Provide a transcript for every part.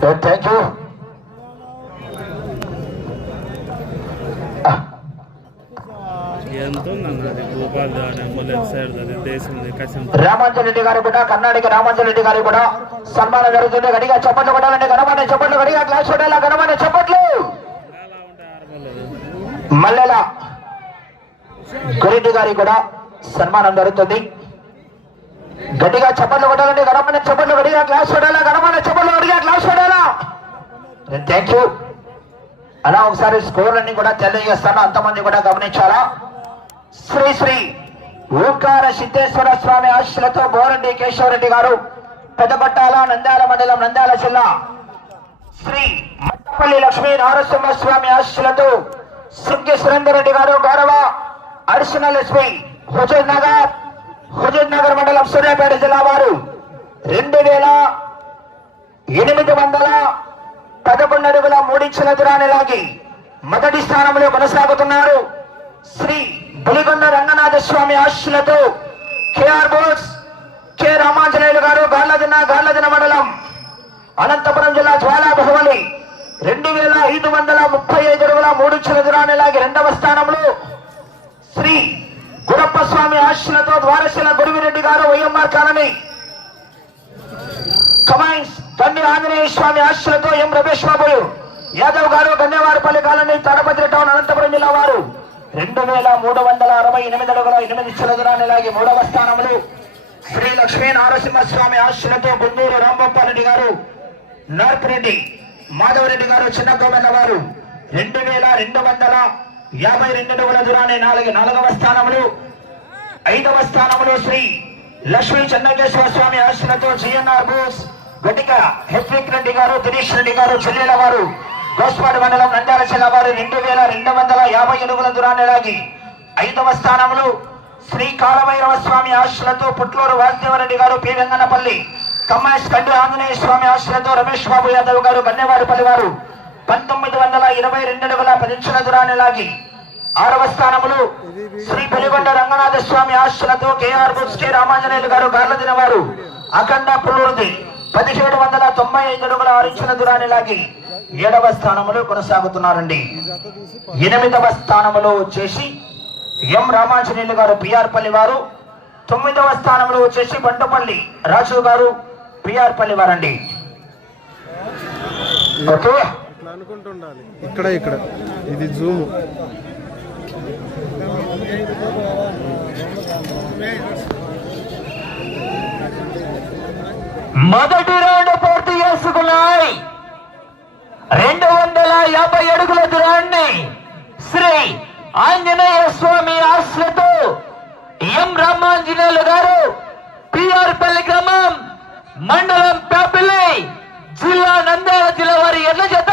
Thank you ఎంత రెడ్డి గారు కూడా కర్ణాటక రామాంజల్ రెడ్డి గారు కూడా సన్మానం జరుగుతుంది. గడిగా చప్పట్లు కొట్టాలంటే గణమానే చప్పట్లు గడిగా క్లాస్ కొట్టాలా? గణమానే చప్పట్లు! మల్లెల గురెడ్డి గారి కూడా సన్మానం జరుగుతుంది. గట్టిగా చెప్పలు కొట్టాలంటే గడపన చప్పట్లు గడిగా క్లాస్ చూడాలా గడపన చప్పట్లు గడిగా క్లాస్ చూడాలా థ్యాంక్ యూ అలా ఒకసారి స్కోర్ అన్ని కూడా తెలియజేస్తాను. అంతమంది కూడా గమనించాలా? శ్రీ శ్రీ ఓంకార సిద్ధేశ్వర స్వామి ఆశీస్సులతో బోరెడ్డి కేశవరెడ్డి గారు పెద్దపట్టాల నంద్యాల మండలం నంద్యాల జిల్లా. శ్రీ మట్టపల్లి లక్ష్మీ నారసింహ స్వామి ఆశీస్సులతో సింగి సురేందర్ రెడ్డి గారు గౌరవ additional SP Huzurnagar. Huzurnagar మండలం సూర్యాపేట జిల్లా వారు రెండు వేల ఎనిమిది వందల పదకొండు అడుగుల మూడించిన దూరాన్ని లాగి మొదటి స్థానంలో కొనసాగుతున్నారు. శ్రీ బులిగొండ రంగనాథ స్వామి ఆశీస్సులతో కేఆర్ బోస్ కె రామాంజనేయులు గారు గార్లదిన గార్లదిన మండలం అనంతపురం జిల్లా జ్వాలా బహువలి రెండు వేల ఐదు వందల ముప్పై ఐదు అడుగుల మూడు దూరాన్ని లాగి రెండవ స్థానంలో శ్రీ గురప్ప స్వామి ఆశీస్సులతో ద్వారశీల గురువిరెడ్డి గారు వైఎంఆర్ కాలనీ. కమైన్స్ తండ్రి ఆంజనేయ స్వామి ఆశ్రయతో ఎం రమేష్ బాబు యాదవ్ గారు గన్నేవారిపల్లి కాలనీ తాడపత్రి టౌన్ అనంతపురం జిల్లా వారు. రెండు వేల మూడు వందల అరవై ఎనిమిది అడుగుల ఎనిమిది చిలదరాన్ని మూడవ స్థానంలో శ్రీ లక్ష్మీ నారసింహస్వామి ఆశ్రయతో గుండూరు రాంబప్పారెడ్డి గారు నార్పిరెడ్డి మాధవరెడ్డి గారు చిన్న గోవెన్న వారు రెండు వేల రెండు వందల యాభై రెండు అడుగుల దూరాన్ని నాలుగు నాలుగవ స్థానంలో ఐదవ స్థానంలో శ్రీ లక్ష్మీ చెన్నకేశ్వర స్వామి ఆశ్రతో జిఎన్ఆర్ బోస్ గటిక హెత్విక్ రెడ్డి గారు దినేష్ రెడ్డి గారు చెల్లెల వారు గోస్పాడు మండలం నంద్యాల జిల్లా వారు రెండు వేల రెండు వందల యాభై అడుగుల దూరాన్ని లాగి ఐదవ స్థానంలో శ్రీ కాలభైరవ స్వామి ఆశ్రతో పుట్లూరు వాసుదేవరెడ్డి గారు పి వెంగన్నపల్లి కమ్మాయిస్ కండు ఆంజనేయ స్వామి ఆశ్రతో రమేష్ బాబు యాదవ్ గారు గన్నెవారిపల్లి వారు పంతొమ్మిది వందల ఇరవై రెండు అడుగుల పదించుల దూరాన్ని లాగి ఆరవ స్థానములు శ్రీ పెనుగొండ రంగనాథ స్వామి ఆశలతో కేఆర్ బుక్స్ కె రామాంజనేయులు గారు గార్ల దినవారు అఖండ పుల్లూరుది పదిహేడు వందల తొంభై ఐదు అడుగుల ఆరించిన దూరాన్ని లాగి ఏడవ స్థానములు కొనసాగుతున్నారండి. ఎనిమిదవ స్థానములో వచ్చేసి ఎం రామాంజనేయులు గారు బిఆర్పల్లి వారు. తొమ్మిదవ స్థానంలో వచ్చేసి బండపల్లి రాజు గారు పిఆర్పల్లి వారండి. ఓకే. అనుకుంటుండాలి. ఇక్కడ ఇక్కడ. ఇది జూమ్. మొదటి రౌండ్ పూర్తి చేసుకున్నాయి. రెండు వందల యాభై అడుగుల దూరాన్ని శ్రీ ఆంజనేయ స్వామి ఆశ్రతో ఎం రామాంజనేయులు గారు పిఆర్ పల్లి గ్రామం మండలం పేపల్లి జిల్లా నంద్యాల జిల్లా వారి ఎన్న జత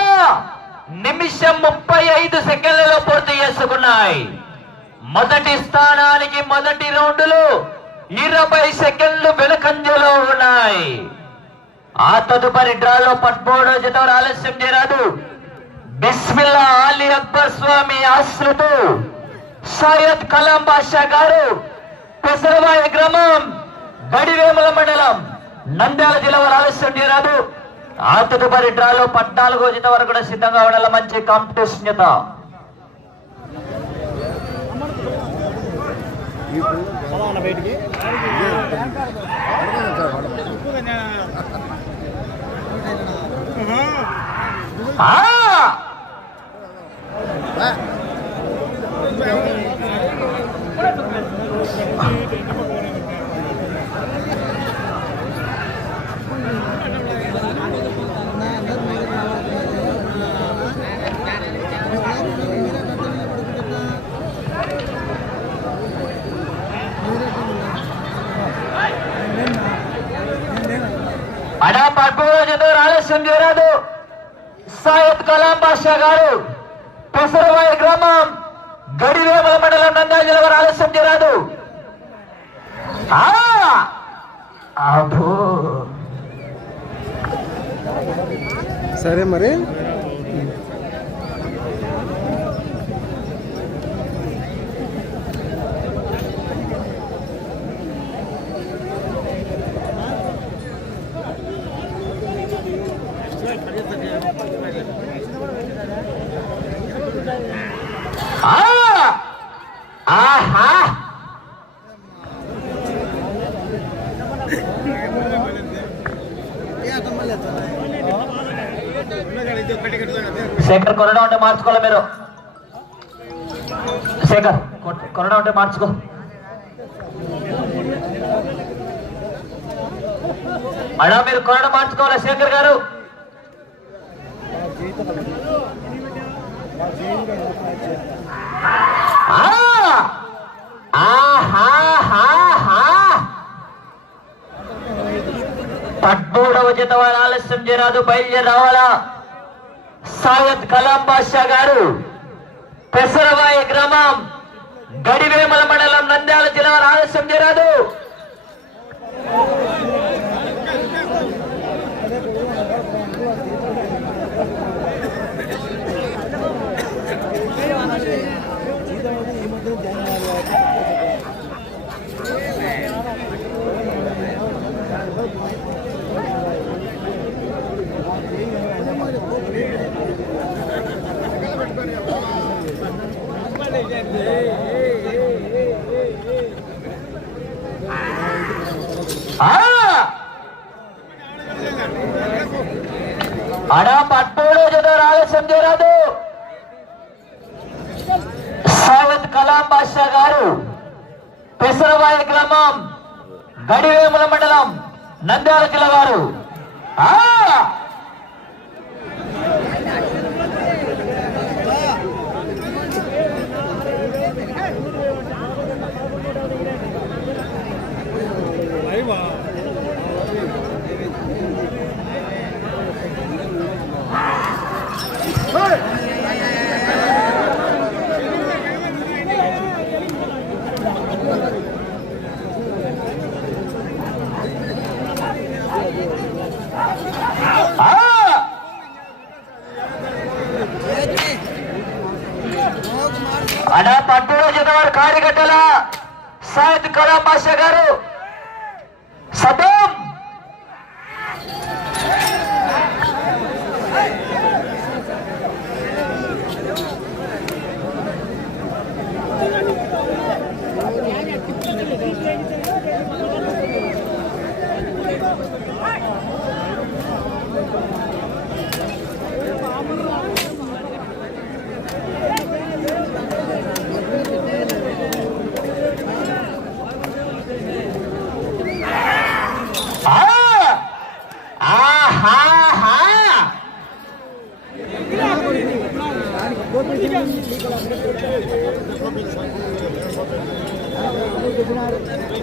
నిమిషం ముప్పై ఐదు సెకండ్లలో పూర్తి చేసుకున్నాయి. మొదటి స్థానానికి మొదటి రౌండ్లు ఇరవై సెకండ్లు వెనుకంజలో ఉన్నాయి. ఆ తదుపరి డ్రాలో పట్పోవడం జత ఆలస్యం చేరాదు బిస్మిల్లా అలీ అక్బర్ స్వామి ఆశ్రుతు. సయ్యద్ కలాం బాషా గారు పెసరవాయ గ్రామం గడివేముల మండలం నంద్యాల జిల్లా ఆలస్యం చేరాదు ఆ తదుపరి డ్రాలో పద్నాలుగో జిత వరకు కూడా సిద్ధంగా ఉండాలి. మంచి కాంపిటీషన్ జత ఆ! అడా పట్టుకోజతో ఆలస్యం చేయరాదు సాయద్ కలాం బాషా గారు పెసరవాయ గ్రామం గడివేమల మండలం నంద్యాల జిల్లా ఆలస్యం చేయరాదు ఆ! సరే మరి ఆ! ఆహా శేఖర్ కొనడం అంటే మార్చుకోవాలి మీరు. శేఖర్ కొనడం అంటే మార్చుకో. అడా మీరు కొనడం మార్చుకోవాలి శేఖర్ గారు. ఆ! పద్మూడవ జత వారు ఆలస్యం చేయరాదు బయలుదేరి రావాలా? సాయద్ కలాం బాషా గారు పెసరవాయి గ్రామం గడివేమల మండలం నంద్యాల జిల్లా వారు ఆలస్యం చేయరాదు అడా పట్టుడు జదో ఆలస్యం చేయరాదు సావత్ కలాం బాషా గారు పెసరవాయి గ్రామం గడివేముల మండలం నంద్యాల జిల్లా గారు ఆ! అడా పట్టులో జతవారు సైద్ కళా కలాం గారు Grazie.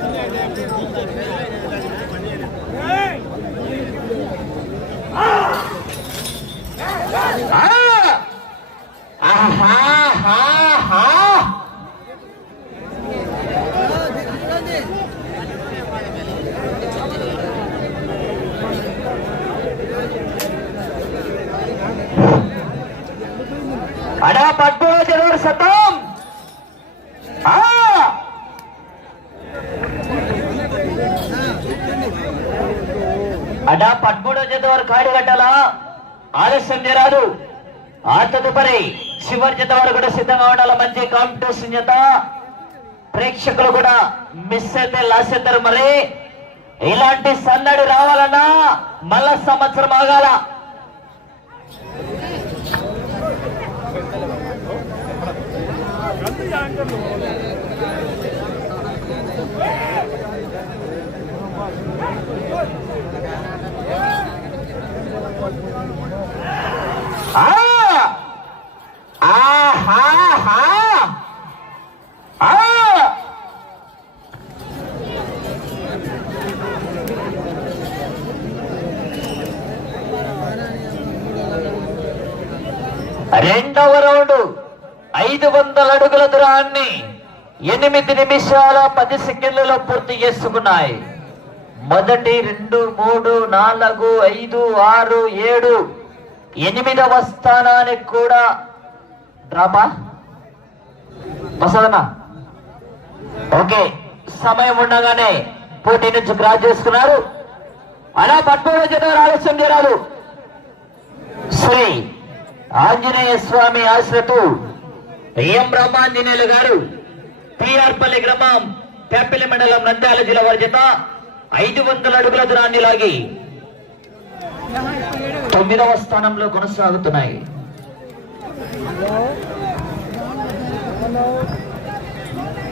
ఆలస్యం చేరాదు ఆ తదుపరి చివరి జత వారు కూడా సిద్ధంగా ఉండాలి. మంచి కాంపిటీషన్ జత ప్రేక్షకులు కూడా మిస్ అయితే లాస్ అవుతారు మరి. ఇలాంటి సందడి రావాలన్నా మళ్ళా సంవత్సరం ఆగాల. ఆ! ఆహాహా! ఆ! రెండవ రౌండ్. ఐదు వందల అడుగుల దూరాన్ని ఎనిమిది నిమిషాల పది సెకండ్లలో పూర్తి చేసుకున్నాయి. మొదటి రెండు మూడు నాలుగు ఐదు ఆరు ఏడు ఎనిమిదవ స్థానానికి కూడా డ్రాపా వసదనా ఓకే సమయం ఉండగానే పోటీ నుంచి క్రాస్ చేసుకున్నారు. అలా పట్టుకోవడం చేత ఆలస్యం చేరారు ఆంజనేయ స్వామి ఆశ్రతు. ఎం బ్రహ్మాంజనేయులు గారు పిఆర్పల్లి గ్రామం పేపల్లి మండలం నంద్యాల జిల్లా వారి చేత ఐదు వందల అడుగుల దూరాన్ని లాగి తొమ్మిదవ స్థానంలో కొనసాగుతున్నాయి.